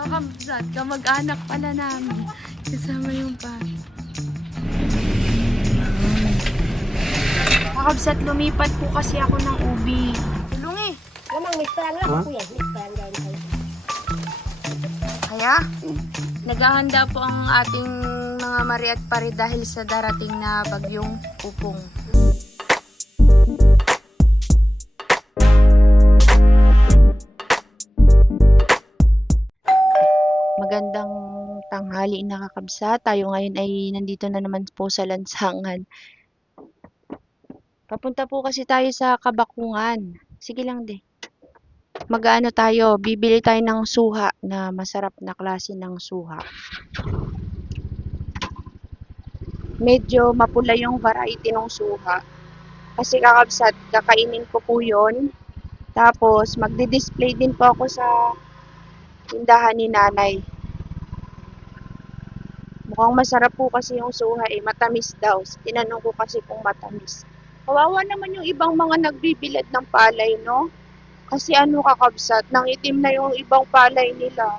Kakabsat, kamag-anak pala namin. Kasama yung pa. Kakabsat, lumipat po kasi ako ng ubi. Tulong eh. Lamang misperang lang po yan. Misperang gawin kayo. Kaya, naghahanda po ang ating mga Mari at Pari dahil sa darating na bagyong Upong. Magandang tanghali na kakabsat. Tayo ngayon ay nandito na naman po sa lansangan. Papunta po kasi tayo sa Kabakungan. Sige lang de. Mag-ano tayo, bibili tayo ng suha na masarap na klase ng suha. Medyo mapula yung variety ng suha. Kasi kakabsat, kakainin ko po yun. Tapos, magdi-display din po ako sa tindahan ni nanay. Mukhang masarap po kasi yung suha eh. Matamis daw. Tinanong ko kasi kung matamis. Kawawa naman yung ibang mga nagbibilad ng palay, no? Kasi ano kakabsat, nangitim na yung ibang palay nila.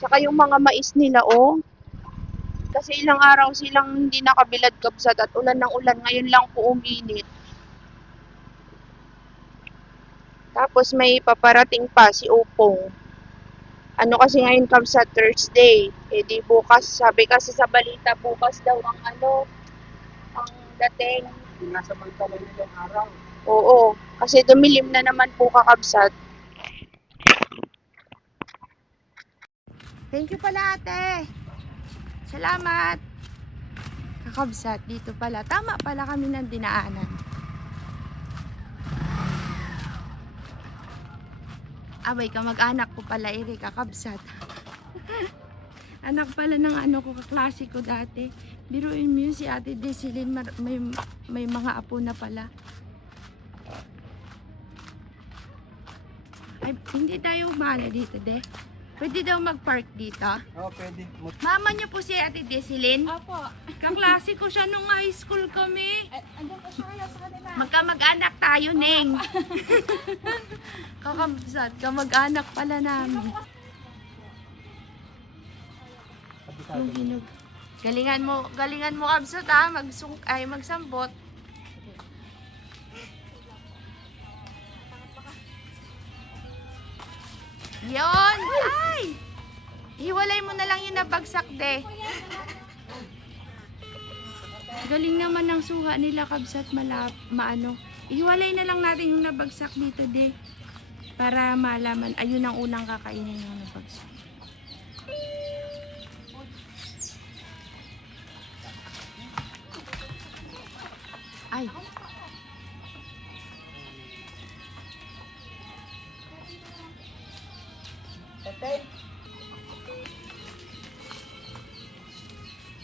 Tsaka yung mga mais nila, oh. Kasi ilang araw silang hindi nakabilad kabsat at ulan ng ulan. Ngayon lang po uminit. Tapos may paparating pa si Opong. Ano kasi ngayon kabsat Thursday. Eh di bukas, sabi kasi sa balita bukas daw ang ano, ang dating. Nasa pagtawag nilang araw. Oo, kasi dumilim na naman po kakabsat. Thank you pala ate. Salamat. Kakabsat, dito pala. Tama pala kami ng dinaanan. Abay, kamag-anak ko pala iri kakabsat. Anak pala ng ano ko, kaklase ko dati. Biruin mo yun si ate Desilin, may mga apo na pala. Ay, hindi tayo umano dito, de. Pwede daw mag-park dito. Oo, pwede. Mama niyo po si ate Desilin? Opo. Kaklase ko siya nung high school kami. Andun po siya kayo sa kanila. Magkamag-anak tayo, Neng. Kakabsat, kamag-anak pala namin. Yung hinog. Galingan mo kabsat ha, magsambot. Yon! Ay! Hiwalay mo na lang yung nabagsak, de. Galing naman ng suha nila kabsat maano. Ihiwalay na lang natin yung nabagsak dito, de. Para malaman, ayun ang unang kakainin yung nabagsak. Ay.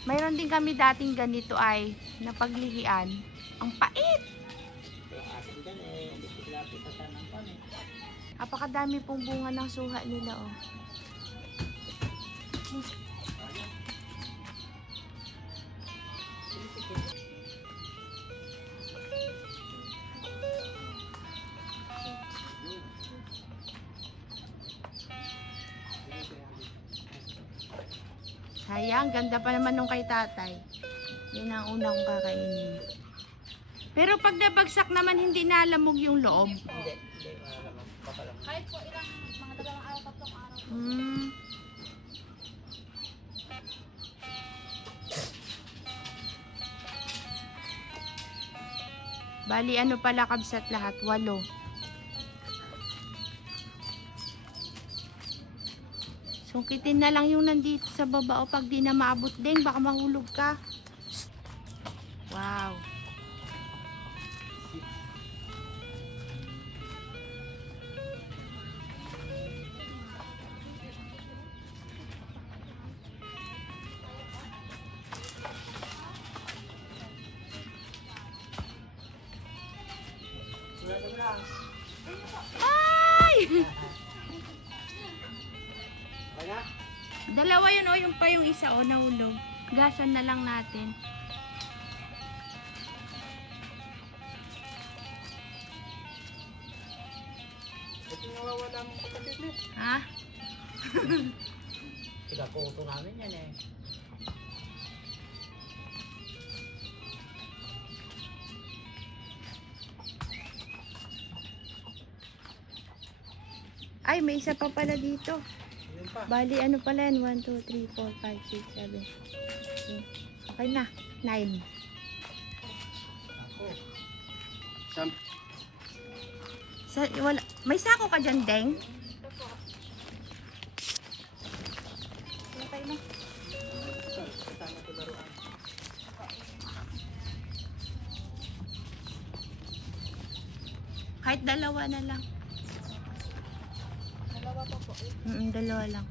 Mayroon din kami dating ganito ay napaglihian. Ang pait! Apakadami pong bunga ng suha nila, oh. Sayang, ganda pa naman nung kay tatay. Yan ang unang kakainin. Pero pag nabagsak naman, hindi nalamog yung loob. Kahit po ilang mga dalawang araw, tatlong araw. Hmm. Bali, ano pala kabsat lahat? 8. Sungkitin na lang yung nandito sa baba o pag di na maabot din, baka mahulog ka. Wow. Ay! Dalawa yun o, yung pa yung isa o nahulog. Gasan na lang natin. Ito nawawala mong kapatid mo. Ha? Tiga-kuto namin yan eh. Ay, may isa pa pala dito. Yun pa. Bali, ano pala yan? 1, 2, 3, 4, 5, 6, 7. Okay na. 9. Ako. Sam. Wala. May sako ka dyan, Deng? Patay na. Kasama ko laruan. Kahit dalawa na lang. Dalawa pa po. Dalawa lang.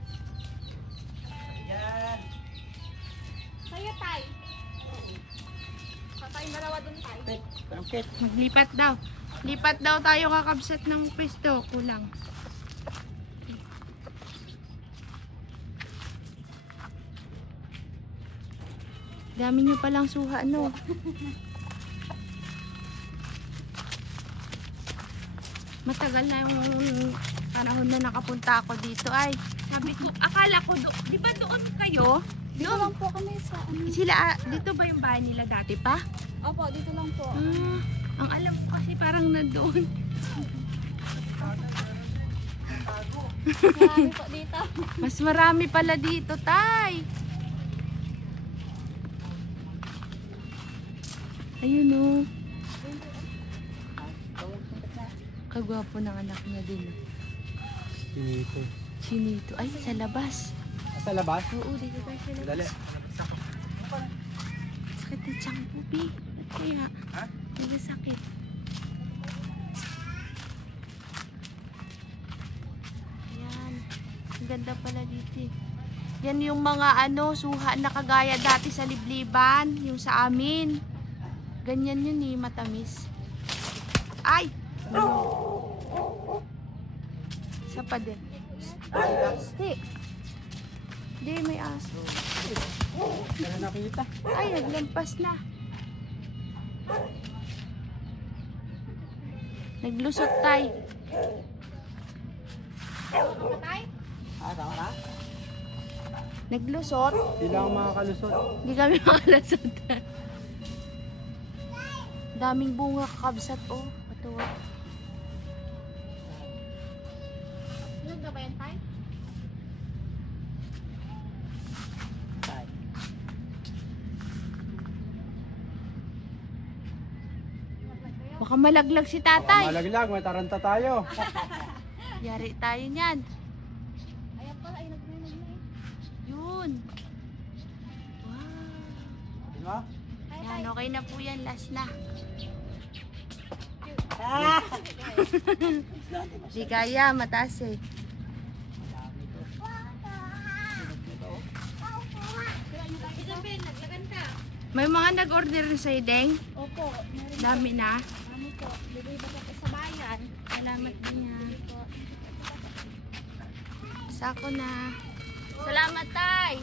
Yan. Sa'yo, Tay. Sa tayong dalawa dun, Tay. Pangkit. Maglipat daw. Lipat daw tayo kakabsat ng pwesto. Kulang. Dami nyo palang suha, no? Matagal na yung panahon na nakapunta ako dito. Ay, sabi ko, akala ko, di ba doon kayo? Dito lang po kami sa ano. Sila, dito ba yung bahay nila dati pa? Opo, dito lang po. Ang alam ko kasi parang nandoon. Marami po dito. Mas marami pala dito, Tay. Ayun o. Kagwapo ng anak niya din. Dito. Chinito. Ay, sa labas. Sa labas? Oo, dito tayo sa labas. Dali. Sakit ng tiyan ko, Bi. Kaya, Ha? hindi sakit. Ayan. Ang ganda pala dito eh. Yan yung mga suha na kagaya dati sa Libliban. Yung sa amin. Ganyan yun eh, matamis. Ay! Isa pa din. Stick. Hindi, may aso. Ano nakita? Ay, naglampas na. Naglusot tayo. Tay? Tama na? Naglusot. Hindi lang makakalusot. Hindi kami makalasot. Daming bunga kakabsat. Oh, patuwa. Sunog na ba yan, Tay? Baka malaglag si tatay. Malaglag, may taranta tayo. Yari tayo niyan. Ayan pala, ay nagrinig na eh. Yun. Wow. Di ba? Ay, Tay. Yan, okay na po yan. Last na. Di kaya, mataas eh. Isabel, naglaganda. May mga nag-order na sa'yo, Deng. Opo, meron Dami na. Ano po, bigay ba po sa bayan? Salamat din niya. Po. Sako na. Salamat, Tay.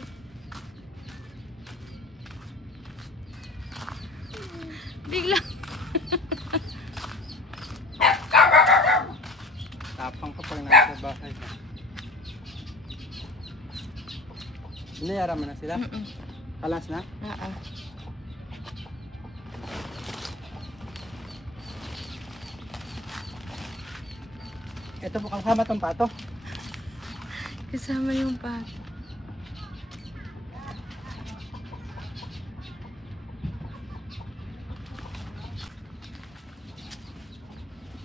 Biglang. Tapang kapag nasa bahay ka. Inayara mo na sila? Kalas na? Oo. Ito po kasama tong pato. Kasama yung pato.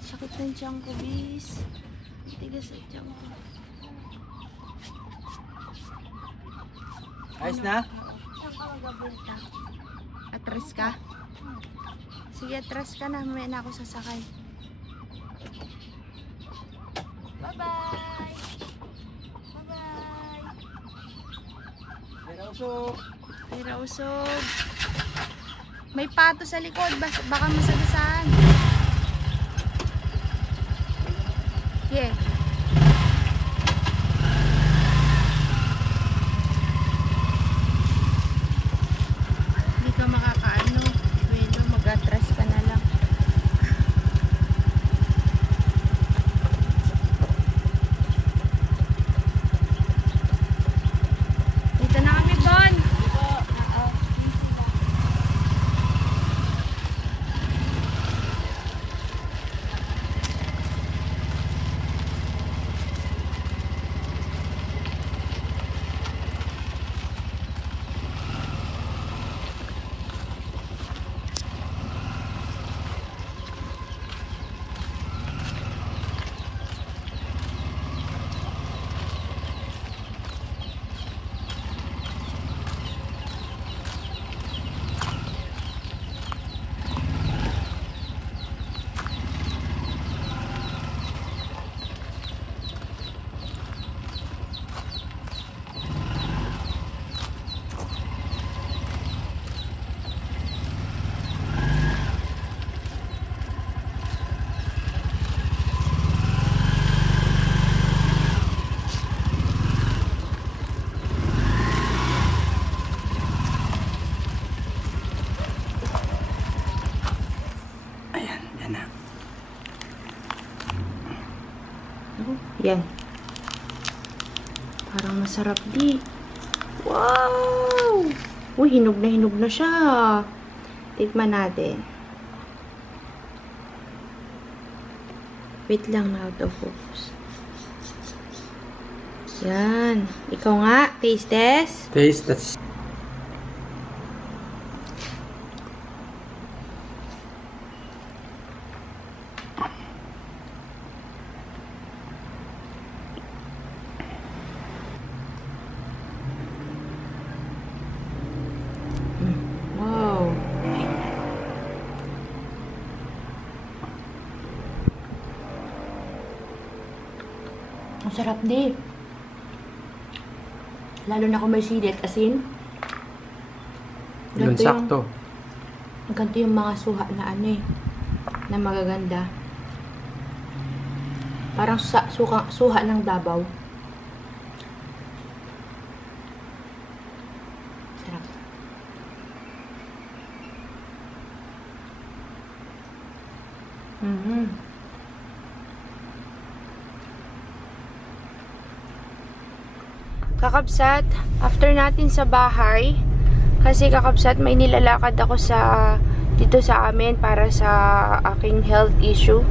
Sakit ng tiyan ko, bis. Tigas ang tiyan ko. Ayos na? Saan ka magabunta? Atras ka? Sige, atras ka na. May na ako sasakay. Bye-bye! Bye-bye! Pero usok. Pero usog. May pato sa likod. Baka masagasaan. Yeah. Hindi ka makakaano. Bueno, mag-atras ka na lang. Parang masarap di. Wow! Uy, hinog na siya. Tikman natin. Wait lang na out of focus. Yan. Ikaw nga, taste test. Taste, that's... Wow. Ang sarap di. Lalo na kung may sili at asin. Yun, sakto. Ganito yung mga suha na ano eh. Na magaganda. Parang suha ng Davao. Sarap. Kakabsat, after natin sa bahay, kasi kakabsat may nilalakad ako dito sa amin para sa aking health issue.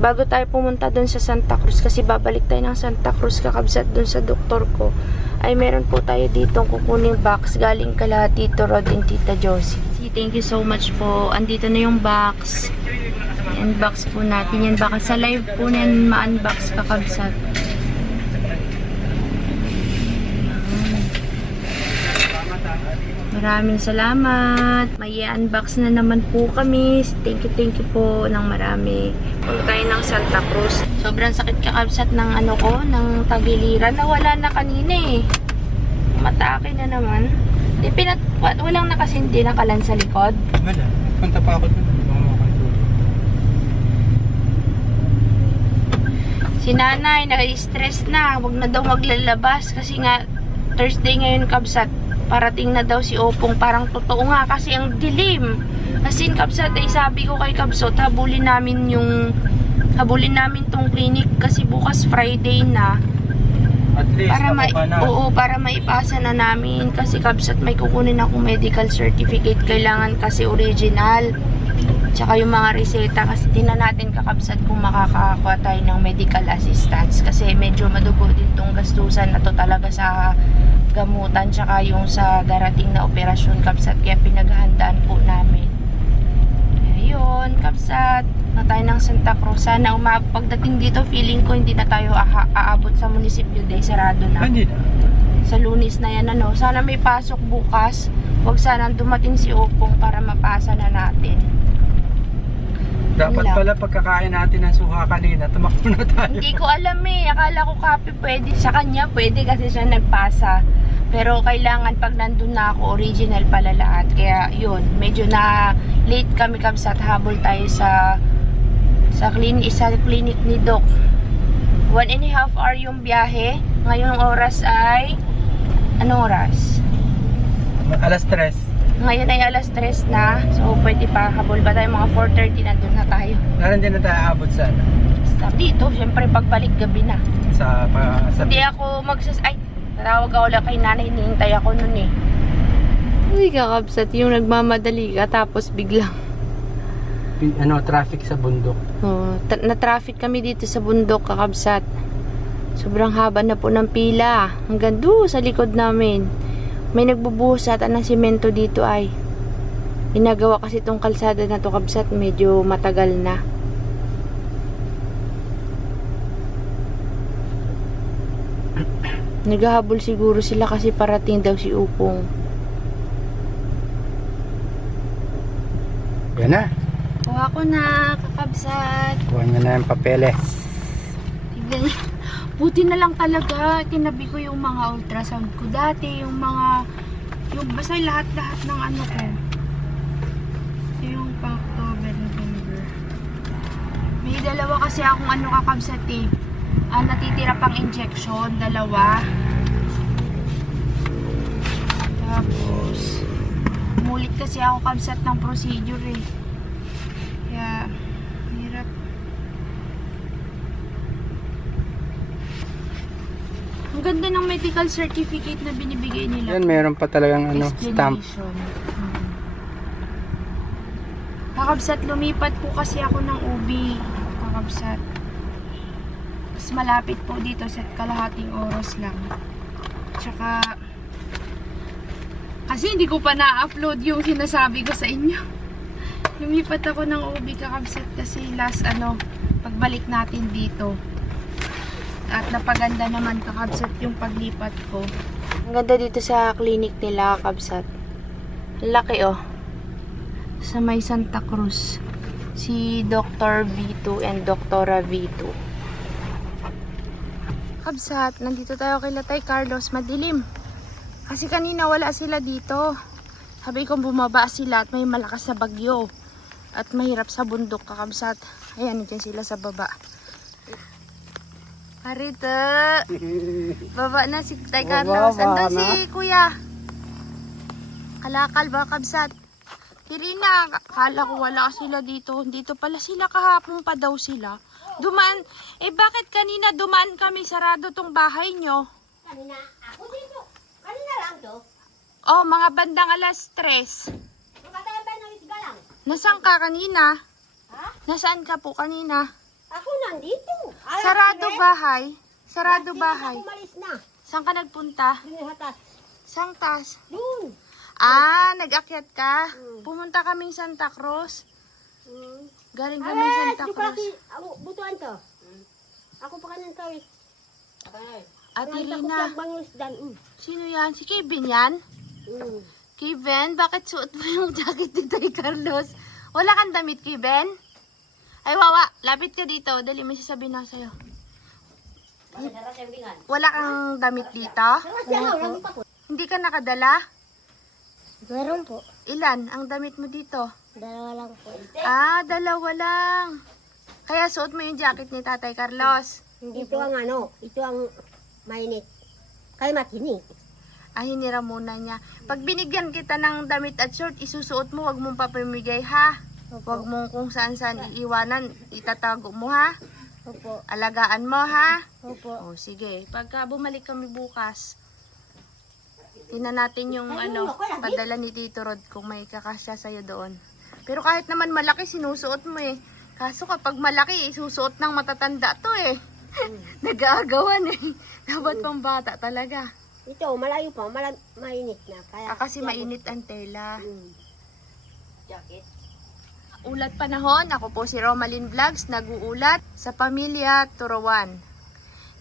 Bago tayo pumunta dun sa Santa Cruz, kasi babalik tayo ng Santa Cruz kakabsat dun sa doktor ko, ay meron po tayo ditong kukuning box galing kala Tito Rod and Tita Josie. Thank you so much po. Andito na yung box. I-unbox po natin yan. Baka sa live po na ma-unbox kakabsat. Maraming salamat. May i-unbox na naman po kami. Thank you po ng marami. Punta tayo ng Santa Cruz. Sobrang sakit kakabsat ng ano ko, ng tagiliran. Nawala na kanina eh. Matake na naman. Walang nakasindi na kalan sa likod. Wala. Punta pa ako dun. Si nanay, nai-stress na. Huwag na daw maglalabas. Kasi nga, Thursday ngayon kabsat. Parating na daw si Opong. Parang totoo nga kasi ang dilim. Kasi kabsat ay sabi ko kay Kabsot, habulin namin tong clinic kasi bukas Friday na. At least, para maipasa na namin kasi kabsat may kukunin akong medical certificate. Kailangan kasi original. Tsaka yung mga reseta kasi tingnan natin kakabsat kung makakakuha tayo ng medical assistance kasi medyo madugo din tong gastusan na to talaga sa gamutan tsaka yung sa darating na operasyon kabsat, kaya pinaghahandaan po namin. Ayun kabsat, na tayo ng Santa Cruz. Sana pagdating dito feeling ko hindi na tayo aabot sa munisipyo dahil sarado na. Hindi na. Sa Lunes na yan ano. Sana may pasok bukas. Huwag sana dumating si Opong para mapasa na natin. Dapat pala pagkakain natin ng suha kanina, tumakbo na tayo. Hindi ko alam eh. Akala ko kape pwede. Sa kanya pwede kasi siya nagpasa. Pero kailangan pag nandun na ako, original pala lahat. Kaya yun, medyo na late kami kabsat. Habol tayo sa clinic ni Doc. 1.5 hour yung biyahe. Ngayong oras ay anong oras? Alas 3. Ngayon ay alas 3 na. So pwede pa. Habol ba tayo mga 4:30 nandun na tayo. Hindi na tayo aabot sa ano? Stop dito. Siyempre pagbalik gabi na. Sa Hindi ako tatawag ako lang kay nanay. Hinihintay ako nun eh. Hindi kakabsat yung nagmamadali ka tapos biglang traffic sa bundok. na-traffic kami dito sa bundok kakabsat. Sobrang haba na po ng pila. Hanggang doon sa likod namin. May nagbubuhos ata ng simento dito ay. Ginagawa kasi itong kalsada na to kabsat. Medyo matagal na. Naghahabol siguro sila kasi parating daw si Upong. Yan na. Kuha ko na kakabsat. Kuha nyo na yung papeles. Tignan niyo. Buti na lang talaga, tinabi ko yung mga ultrasound ko dati, yung basta lahat-lahat ng ano ko. Yung pang October, November. May dalawa kasi akong ano kakabsat eh. Natitira pang injection, dalawa. Tapos, mulit kasi ako kabsat ng procedure eh. Kaya, hirap. Ang ganda ng medical certificate na binibigay nila. Yan, meron pa talagang stamp. Explanation. Kakabsat, lumipat po kasi ako ng ubi. Kakabsat. Mas malapit po dito sa kalahating oras lang. Tsaka, kasi hindi ko pa na-upload yung sinasabi ko sa inyo. Lumipat ako ng ubi, kakabsat, kasi last pagbalik natin dito. At napaganda naman, kakabsat, yung paglipat ko. Ang ganda dito sa clinic nila, kakabsat. Laki oh. Sa may Santa Cruz. Si Dr. V2 and Dr. V2. Kakabsat, nandito tayo kay Tatay Carlos. Madilim. Kasi kanina wala sila dito. Sabi ko bumaba sila at may malakas na bagyo. At mahirap sa bundok, kakabsat. Ayan, dyan sila sa baba. Harita. Baba na si Tay Carlos. Baba Andun si Kuya. Kalakal ba, kabsat? Kirina, kala ko wala sila dito. Dito pala sila, kahapon pa daw sila. Dumaan. Bakit kanina dumaan kami, sarado tong bahay nyo? Kanina, ako dito. Kanina lang to. Oh, mga bandang alas 3. Makatayan ba ng isga lang? Nasaan ka kanina? Ha? Nasaan ka po kanina? Ako nandito. Sarado bahay. Sarado bahay. Ako umalis na. Saan ka nagpunta? Dun yung hatas. Saan tas? Dun. Nag-akyat ka? Pumunta kaming Santa Cruz. Galing kaming Santa Cruz. Butuan to. Ako pa kanang tawid. Ate Rina, Bangus dan. sino yan? Si Kevin yan? Kevin, bakit suot mo yung jacket ni Tay Carlos? Wala kang damit, Kevin? Ay, wawa, lapit ka dito. Dali, may sasabihin na sa'yo. Wala kang damit dito? Hindi ka nakadala? Meron po. Ilan ang damit mo dito? Dalawa lang po. Dalawa lang. Kaya suot mo yung jacket ni Tatay Carlos. Ito ang ito ang mainit. Kay makinig. Hinira muna niya. Pag binigyan kita ng damit at short, isusuot mo, wag mong papamigay ha. Wag mong kung saan-saan iiwanan, itatago mo ha. Opo. Alagaan mo ha. Opo. Sige. Pagka bumalik kami bukas, tingnan natin yung padala ni Tito Rod kung may kakasya sa'yo doon. Pero kahit naman malaki, sinusuot mo eh. Kaso kapag malaki, isusuot ng matatanda to eh. Nag-aagawan eh. Dapat pang bata talaga. Ito, malayo pa. Mainit na. Kaya, Kasi mainit ang tela. Jacket. Ulat panahon, ako po si Romalyn Vlogs, nag-uulat sa pamilya Turuan.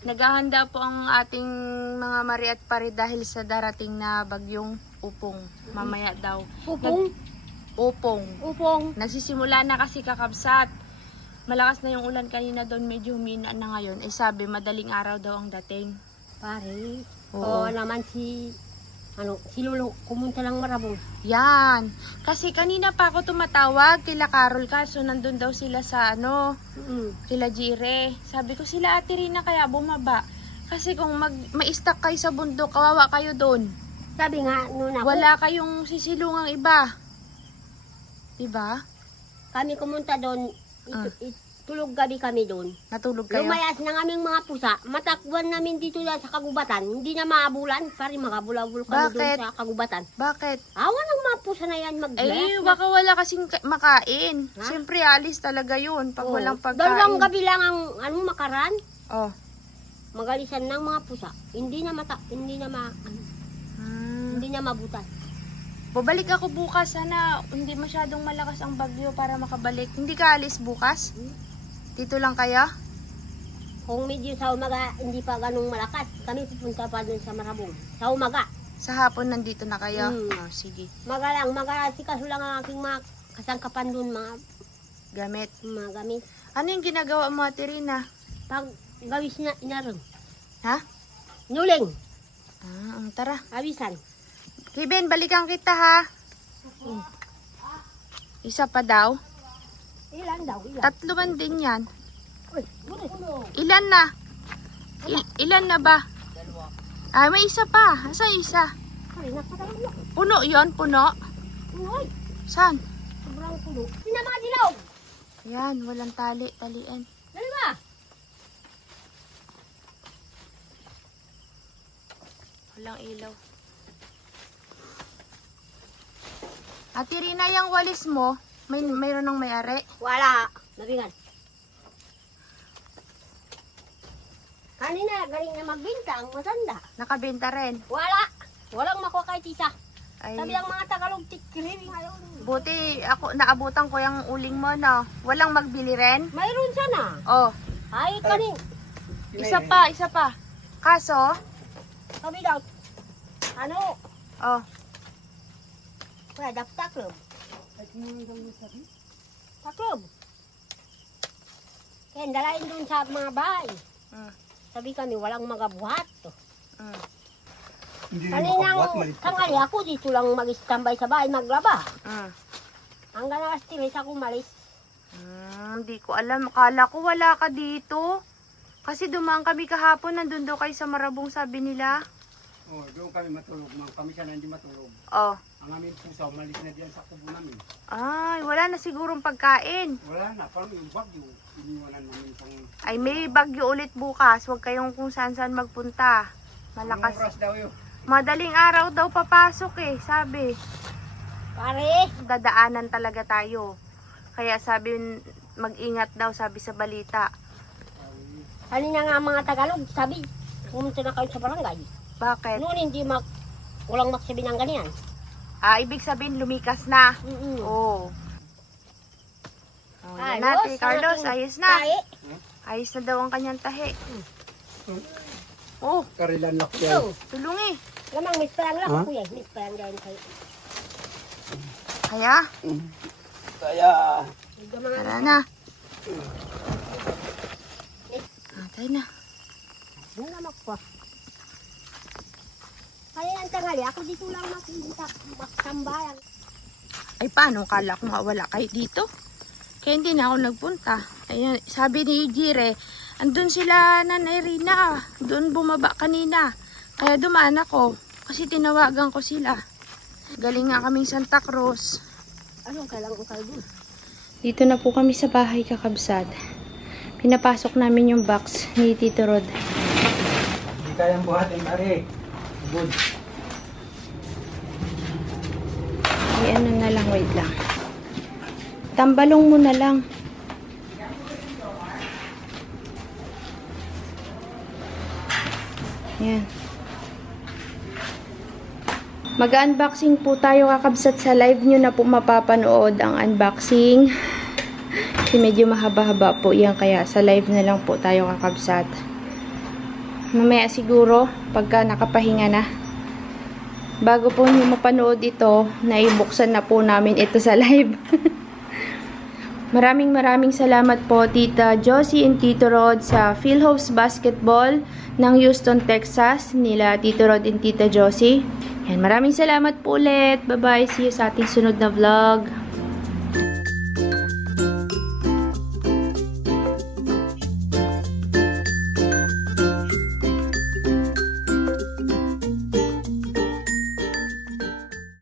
Naghahanda po ang ating mga Mari at Pari dahil sa darating na bagyong Upong. Mamaya daw. Upong? Upong. Upong. Nagsisimula na kasi, kakabsat. Malakas na yung ulan kanina doon, medyo humina na ngayon. Sabi, madaling araw daw ang dating. Pare. Oo. Naman si Lolo, kumunta ng Marabong. Yan. Kasi kanina pa ako tumatawag kila Carol so nandun daw sila sa kila Jire. Sabi ko sila Ate Rina kaya bumaba. Kasi kung ma-stuck kayo sa bundok, kawawa kayo doon. Sabi nga, noon ako, Wala kayong sisilungang iba. Diba? kami kumunta doon, tulog gabi kami doon. Natulog kayo? Lumayas ng aming mga pusa, matakbuhan namin dito sa kagubatan, hindi na maabulan, pari makabulabul kami doon Bakit? sa kagubatan. Bakit? Awa ng mga pusa na yan Baka wala kasing makain. Ha? Siyempre, alis talaga yun pag walang pagkain. Dalawang gabi lang ang makaran, Oh. magalisan ng mga pusa. Hindi na mabutan. Babalik ako bukas. Sana hindi masyadong malakas ang bagyo para makabalik. Hindi ka alis bukas? Dito lang kayo? Kung medyo sa umaga, hindi pa ganong malakas, kami pupunta pa doon sa Marabong. Sa umaga. Sa hapon nandito na kayo? Mm. Sige. Sikaso lang ang aking mga kasangkapan doon, mga Gamit. gamit. Ano yung ginagawa mo, Ate Rina? Pag gawis na inarong. Ha? Nuling. Tara. Abisan. Kevin, balikan kita ha. Isa pa daw? Ilan daw? Ilan? 3 man din yan. Uy, puno. Ilan na? Ilan na ba? May isa pa. Asa isa? Ay, napakalayo. Puno yon, puno. Uy, Saan? sobrang puno. Sina mga dilaw. Yan, walang talian. Dali ba? Walang ilaw. Ate Rina, yung walis mo, mayroon ng may-ari? Wala. Nabingan. Kanina, galing na magbinta ang matanda. Nakabenta rin. Wala. Walang makuha kay tita. Ay, Sabi ang mga Tagalog, tikriring. buti ako naabutan ko yung uling mo, no? Walang magbili rin? Mayroon sana. Oh, Ay, kanin. isa pa. Kaso, Sabi daw, ano? oh, Kaya dapat taklob. Taklob. Kaya dalain dun sa mga bahay. mm, Sabi kami, walang magabuhat. mm, Hindi rin Kaninang makabuhat, malit pa. tangali ako dito lang mag-standby sa bahay, maglaba. mm. Hanggang alas 3 ako malis. Hindi ko alam. Akala ko wala ka dito. Kasi dumaan kami kahapon, nandun daw kayo sa Marabong, sabi nila. Oh, doon kami matulog. Kami sana hindi matulog. Oh, Ang aming pusa, umalis na diyan sa kubo namin. ay, wala na sigurong pagkain. Wala na, parang yung bagyo. Iniwanan namin pang... Ay, may bagyo ulit bukas. Huwag kayong kung saan-saan magpunta. Anong Malakas. oras daw yun? Madaling araw daw papasok eh, sabi. Pare, Dadaanan talaga tayo. Kaya sabi, mag-ingat daw, sabi sa balita. kanina nga mga Tagalog, sabi, pumunta na kayo sa barangay. Bakit? Noon hindi walang magsabi ng ganyan. Ibig sabihin, lumikas na. Mm-mm. Oo. Oh, yan Ayos, natin, Carlos, ang ating ayos na. tahi. Ayos na daw ang kanyang tahi. Oh, Karilan lang yan. So, tulungi. lamang may parang lang Ha? kuya, may parang gawin kayo. Kaya, Kaya... Medyo mga tara na. Tayo na. Doon na magpo. Kaya ang tangali, ako dito lang makikita, magsambayan. Ay, paano? Kala ko nga wala kayo dito. Kaya hindi na ako nagpunta. Ayun, sabi ni Jire, andun sila Nanay Rina. Doon bumaba kanina. Kaya dumaan ako. Kasi tinawagan ko sila. Galing nga kaming Santa Cruz. Anong kailangan ko kayo dun? Dito na po kami sa bahay, kakabsat. Pinapasok namin yung box ni Tito Rod. Hindi kayang buhatin, Mari. Good. Ay, ano na lang, wait lang. Tambalong mo na lang. Yan. Mag-unboxing po tayo, kakabsat. Sa live nyo na po mapapanood ang unboxing. Kasi medyo mahaba-haba po yan, kaya sa live na lang po tayo, kakabsat. Mamaya siguro, pagka nakapahinga na, bago po nyo mapanood ito, naibuksan na po namin ito sa live. Maraming salamat po, Tita Josie and Tito Rod, sa Philhopes Basketball ng Houston, Texas, nila Tito Rod and Tita Josie. Yan, maraming salamat po ulit. Bye-bye. See you sa ating sunod na vlog.